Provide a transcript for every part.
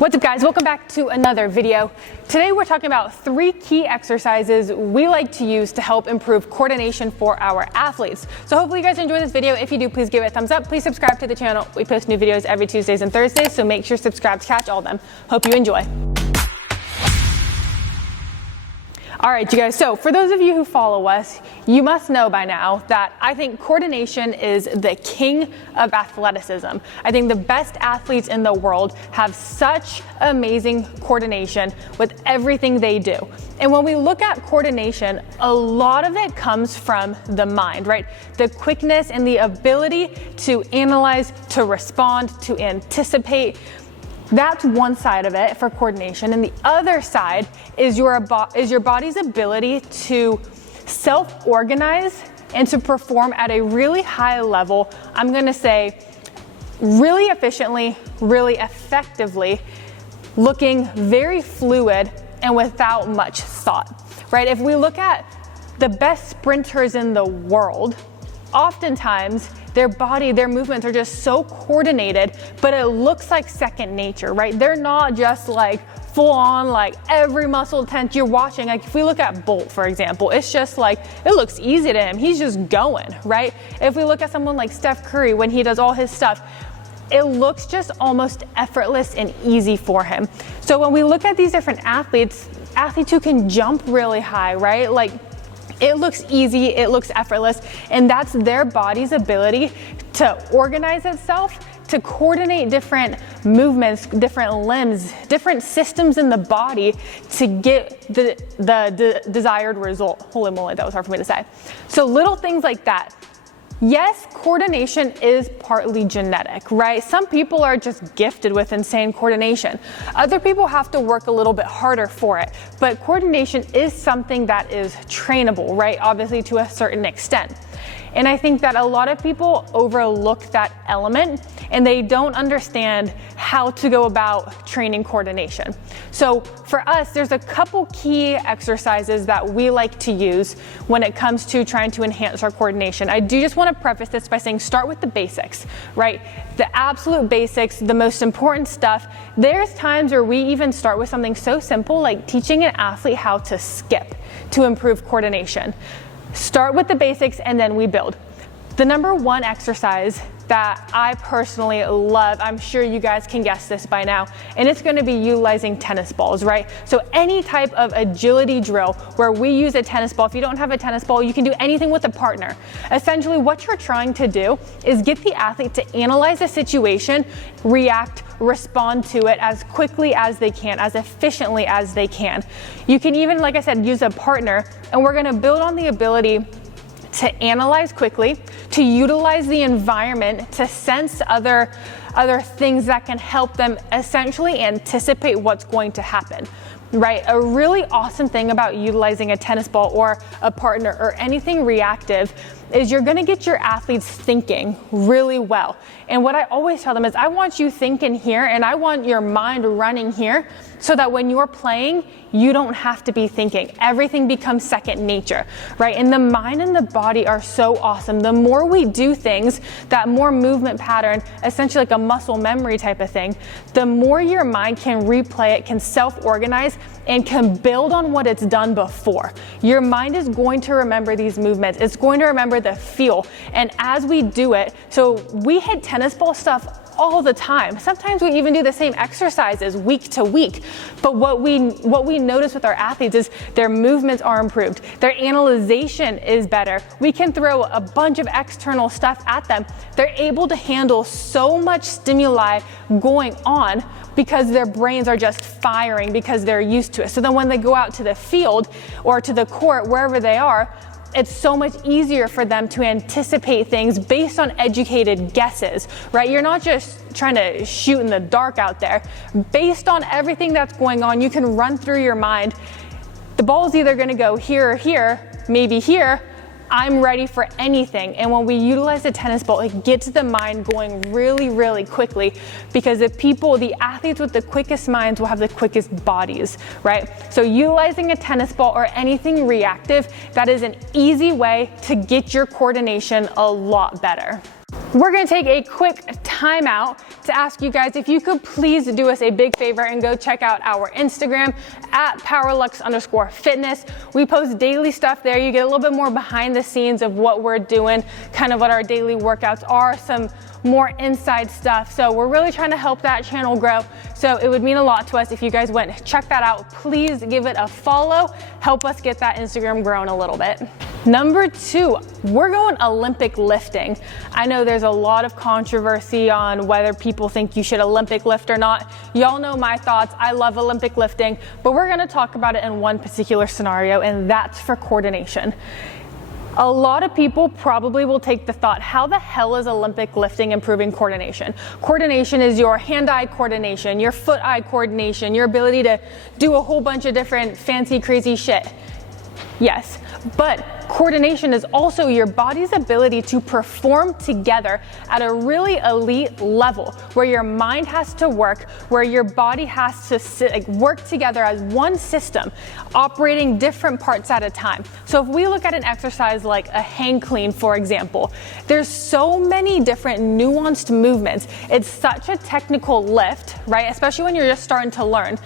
What's up, guys? Welcome back to another video. Today we're talking about 3 key exercises we like to use to help improve coordination for our athletes. So hopefully you guys enjoy this video. If you do, please give it a thumbs up. Please subscribe to the channel. We post new videos every Tuesdays and Thursdays, so make sure to subscribe to catch all of them. Hope you enjoy. All right, you guys, so for those of you who follow us, you must know by now that I think coordination is the king of athleticism. I think the best athletes in the world have such amazing coordination with everything they do. And when we look at coordination, a lot of it comes from the mind, right? The quickness and the ability to analyze, to respond, to anticipate. That's one side of it for coordination, and the other side is your body's ability to self-organize and to perform at a really high level. I'm going to say really efficiently, really effectively, looking very fluid and without much thought, right? If we look at the best sprinters in the world, oftentimes their movements are just so coordinated, but it looks like second nature, right? They're not just like full on, like every muscle tense you're watching. Like if we look at Bolt, for example, it's just like, it looks easy to him. He's just going, right? If we look at someone like Steph Curry, when he does all his stuff, it looks just almost effortless and easy for him. So when we look at these different athletes who can jump really high, right? Like, it looks easy, it looks effortless, and that's their body's ability to organize itself, to coordinate different movements, different limbs, different systems in the body to get the desired result. Holy moly, that was hard for me to say. So little things like that. Yes, coordination is partly genetic, right? Some people are just gifted with insane coordination. Other people have to work a little bit harder for it. But coordination is something that is trainable, right? Obviously to a certain extent. And I think that a lot of people overlook that element and they don't understand how to go about training coordination. So for us, there's a couple key exercises that we like to use when it comes to trying to enhance our coordination. I do just want to preface this by saying start with the basics, right? The absolute basics, the most important stuff. There's times where we even start with something so simple like teaching an athlete how to skip to improve coordination. Start with the basics and then we build. The number one exercise that I personally love, I'm sure you guys can guess this by now, and it's going to be utilizing tennis balls, right? So any type of agility drill where we use a tennis ball. If you don't have a tennis ball, you can do anything with a partner. Essentially, what you're trying to do is get the athlete to analyze a situation, react, respond to it as quickly as they can, as efficiently as they can. You can even, like I said, use a partner, and we're going to build on the ability to analyze quickly, to utilize the environment, to sense other things that can help them essentially anticipate what's going to happen, right? A really awesome thing about utilizing a tennis ball or a partner or anything reactive is you're gonna get your athletes thinking really well. And what I always tell them is I want you thinking here and I want your mind running here so that when you're playing, you don't have to be thinking. Everything becomes second nature, right? And the mind and the body are so awesome. The more we do things, that more movement pattern, essentially like a muscle memory type of thing, the more your mind can replay it, can self-organize, and can build on what it's done before. Your mind is going to remember these movements. It's going to remember the feel. And as we do it, so we hit tennis ball stuff all the time. Sometimes we even do the same exercises week to week. But what we notice with our athletes is their movements are improved. Their analyzation is better. We can throw a bunch of external stuff at them. They're able to handle so much stimuli going on because their brains are just firing because they're used to it. So then when they go out to the field or to the court, wherever they are, it's so much easier for them to anticipate things based on educated guesses, right? You're not just trying to shoot in the dark out there. Based on everything that's going on, you can run through your mind. The ball's either gonna go here or here, maybe here. I'm ready for anything. And when we utilize the tennis ball, it gets the mind going really, really quickly because the athletes with the quickest minds will have the quickest bodies, right? So utilizing a tennis ball or anything reactive, that is an easy way to get your coordination a lot better. We're gonna take a quick timeout to ask you guys if you could please do us a big favor and go check out our Instagram at powerlux_fitness. We post daily stuff there. You get a little bit more behind the scenes of what we're doing, kind of what our daily workouts are, some more inside stuff. So we're really trying to help that channel grow. So it would mean a lot to us if you guys went and check that out. Please give it a follow. Help us get that Instagram growing a little bit. Number 2, we're going Olympic lifting. I know there's a lot of controversy on whether people think you should Olympic lift or not. Y'all know my thoughts. I love Olympic lifting, but we're gonna talk about it in one particular scenario, and that's for coordination. A lot of people probably will take the thought, how the hell is Olympic lifting improving coordination? Coordination is your hand-eye coordination, your foot-eye coordination, your ability to do a whole bunch of different fancy, crazy shit. Yes, but coordination is also your body's ability to perform together at a really elite level, where your mind has to work, where your body has to work together as one system, operating different parts at a time. So if we look at an exercise like a hang clean, for example, there's so many different nuanced movements. It's such a technical lift, right? Especially when you're just starting to learn.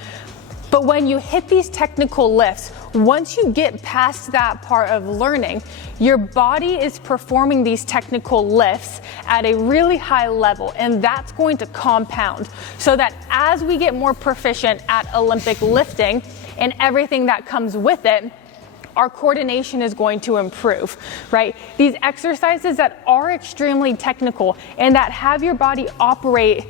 But when you hit these technical lifts, once you get past that part of learning, your body is performing these technical lifts at a really high level, and that's going to compound. So that as we get more proficient at Olympic lifting and everything that comes with it, our coordination is going to improve, right? These exercises that are extremely technical and that have your body operate,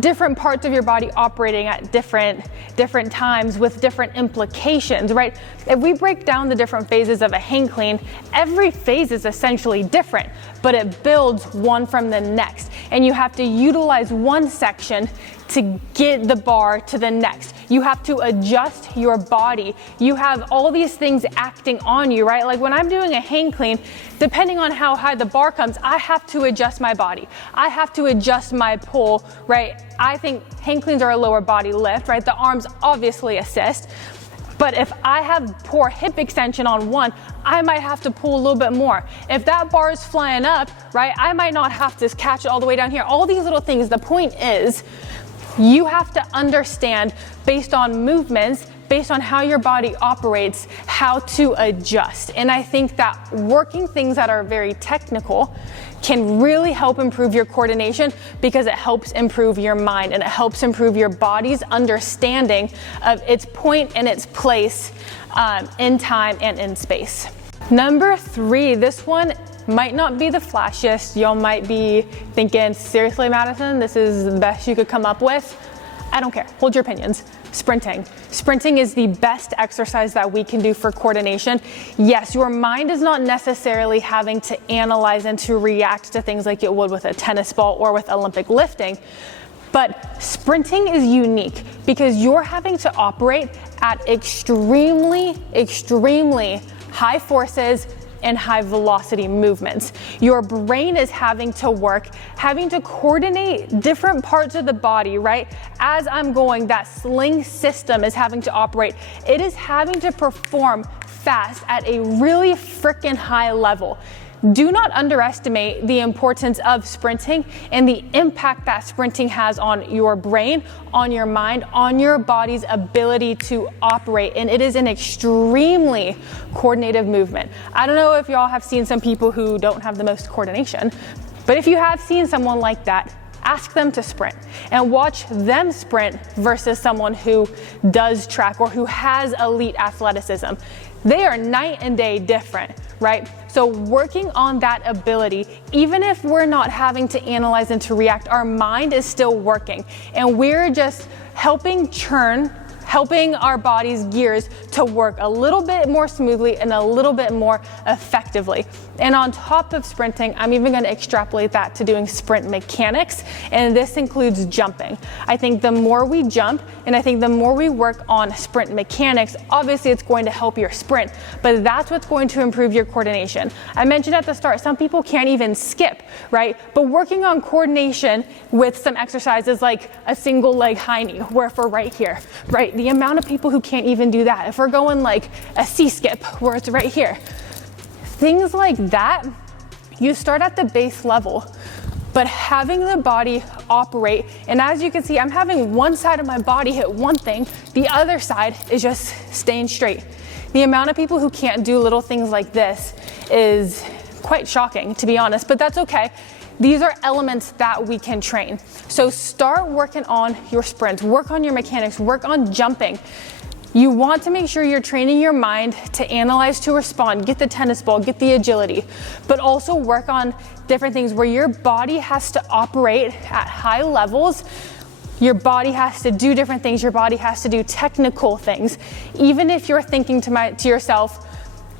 different parts of your body operating at different times with different implications, right? If we break down the different phases of a hang clean, every phase is essentially different, but it builds one from the next. And you have to utilize one section to get the bar to the next. You have to adjust your body. You have all these things acting on you, right? Like when I'm doing a hang clean, depending on how high the bar comes, I have to adjust my body. I have to adjust my pull, right? I think hang cleans are a lower body lift, right? The arms obviously assist. But if I have poor hip extension on one, I might have to pull a little bit more. If that bar is flying up, right, I might not have to catch it all the way down here. All these little things. The point is, you have to understand, based on movements, based on how your body operates, how to adjust. And I think that working things that are very technical can really help improve your coordination, because it helps improve your mind and it helps improve your body's understanding of its point and its place in time and in space. Number 3, this one might not be the flashiest. Y'all might be thinking, seriously, Madison, this is the best you could come up with? I don't care. Hold your opinions. Sprinting. Sprinting is the best exercise that we can do for coordination. Yes, your mind is not necessarily having to analyze and to react to things like it would with a tennis ball or with Olympic lifting. But sprinting is unique because you're having to operate at extremely high forces and high velocity movements. Your brain is having to work, having to coordinate different parts of the body, right? As I'm going, that sling system is having to operate. It is having to perform fast at a really freaking high level. Do not underestimate the importance of sprinting and the impact that sprinting has on your brain, on your mind, on your body's ability to operate. And it is an extremely coordinative movement. I don't know if y'all have seen some people who don't have the most coordination, but if you have seen someone like that, ask them to sprint and watch them sprint versus someone who does track or who has elite athleticism. They are night and day different, right? So working on that ability, even if we're not having to analyze and to react, our mind is still working, and we're just helping our body's gears to work a little bit more smoothly and a little bit more effectively. And on top of sprinting, I'm even going to extrapolate that to doing sprint mechanics, and this includes jumping. I think the more we jump, and I think the more we work on sprint mechanics, obviously it's going to help your sprint, but that's what's going to improve your coordination. I mentioned at the start, some people can't even skip, right? But working on coordination with some exercises like a single leg high knee, where if we're right here, right? The amount of people who can't even do that. If we're going like a C skip, where it's right here. Things like that, you start at the base level. but having the body operate, and as you can see, I'm having one side of my body hit one thing, the other side is just staying straight. The amount of people who can't do little things like this is quite shocking, to be honest, but that's okay. These are elements that we can train. So start working on your sprints, work on your mechanics, work on jumping. You want to make sure you're training your mind to analyze, to respond, get the tennis ball, get the agility, but also work on different things where your body has to operate at high levels. Your body has to do different things. Your body has to do technical things. Even if you're thinking to yourself,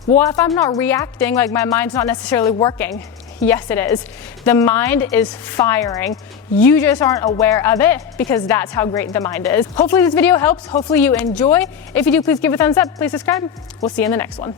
well, if I'm not reacting, like my mind's not necessarily working. Yes, it is. The mind is firing. You just aren't aware of it because that's how great the mind is. Hopefully this video helps. Hopefully you enjoy. If you do, please give it a thumbs up. Please subscribe. We'll see you in the next one.